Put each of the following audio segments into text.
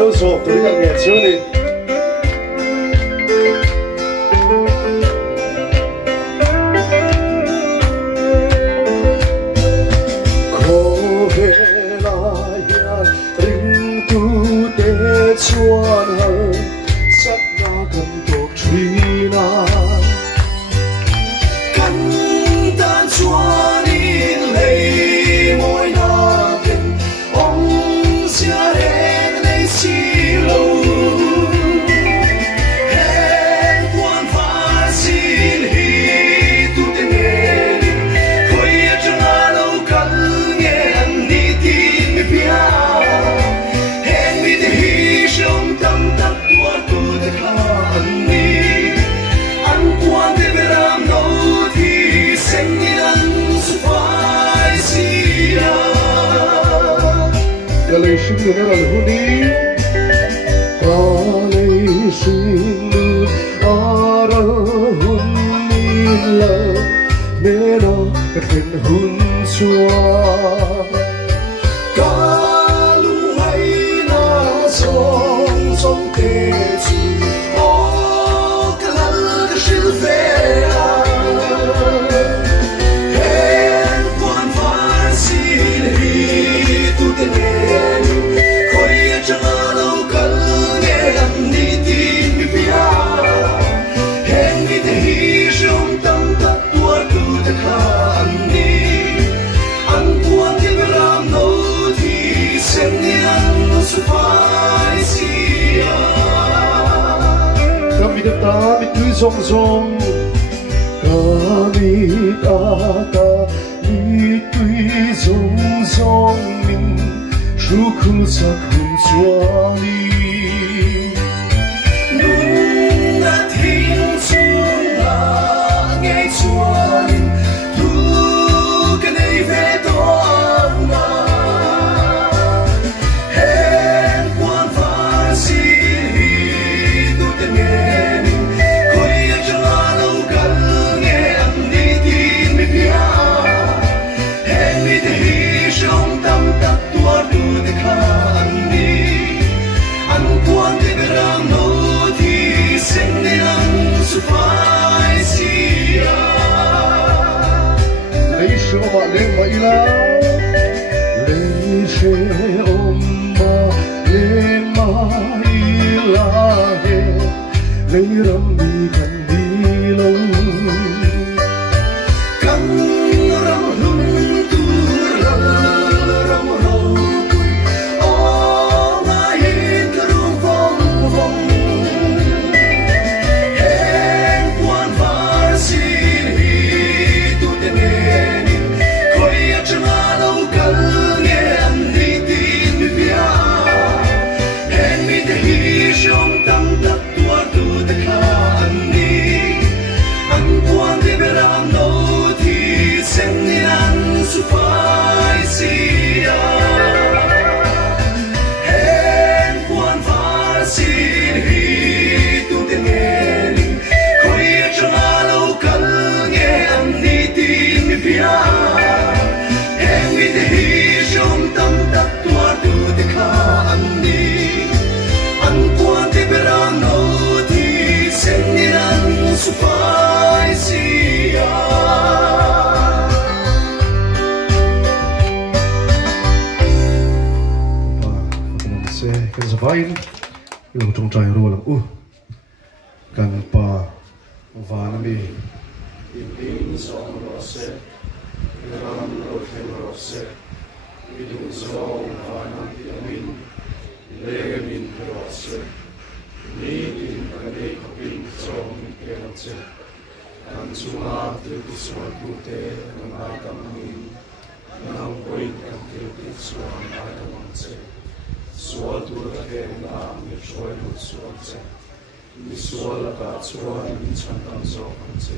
đâu rồi tôi các nghe chưa đi khó về lại tình tu tế chuan hơn sắc na gần cuộc truy na căn tan chuan in lấy môi na tình ông xưa hẹn lấy xì lâu hẹn quan phá xin hi tu tên nghe khơi chẳng ai lâu cắn nghe anh đi tin mi pia hẹn mi te hi sông tâm tâm tua tu te kha anh đi anh quan te beram no thì sen ni anh su phai sia ya lấy sinh lu na lu ni ta lấy sinh lu ara hun ni la me na ka ten hun chua ka lu hai na song song te chu o ka la ka shil ve hen quan phá xin hi tu tên khơi chẳng lâu cần nghe anh đi tin mi pia hen mi te hi sông tâm tất tua tu te kha anh đi anh quan te ram no thì sen ni anh su phai sia kami ta mi tu zong zong kami ta mi tu zong zong min shu khu sa khun chua li nung na thinh xuống là ngày chua linh thu cái này về toan na hẹn quan phá xin hi tu tên nghe khơi chẳng ai lâu cần nghe anh đi tin mi pia hẹn mi te hi sông tâm tất tua tu te kha anh đi anh quan te beram no thì sen ni anh su phai sia lấy số mà lên mà ila lấy xe ôm mà lên mà ila lấy ram đi cần đi lâu căn ram hun tu ram ram râu cùi ô mai hin cả rung phong phong hẹn quan phá xin hi tu tên nghe khơi chẳng ai lâu cần nghe anh đi tin mi pia hẹn mi te hi sông tâm tất tua tu te kha anh đi anh quan te beram no thì sen ni anh su phai sia hẹn quan phá xin hi tu tên nghe khơi chẳng ai lâu cần nghe anh đi tin mi pia hẹn mi te hi sông tâm tất tua tu te kha anh đi anh quan te beram no thì sen ni anh su phai sia se kan zavain lo tong trai ro lang kan pa van mi in song ro se ram ro khen ro se mi du song van mi amin le min ro se ni in kan de kopin song ken se kan chunga tu ti swan tu te mai kam ni nang point kan ti swan ai kam se sual tu la ke na mi choi lu sual se mi sual la ka chuan mi chan tam zo kan se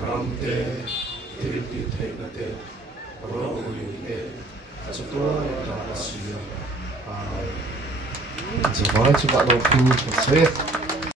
ram te ti the na te ro ri te chu to ta sia ai zawai chu ba lo ku se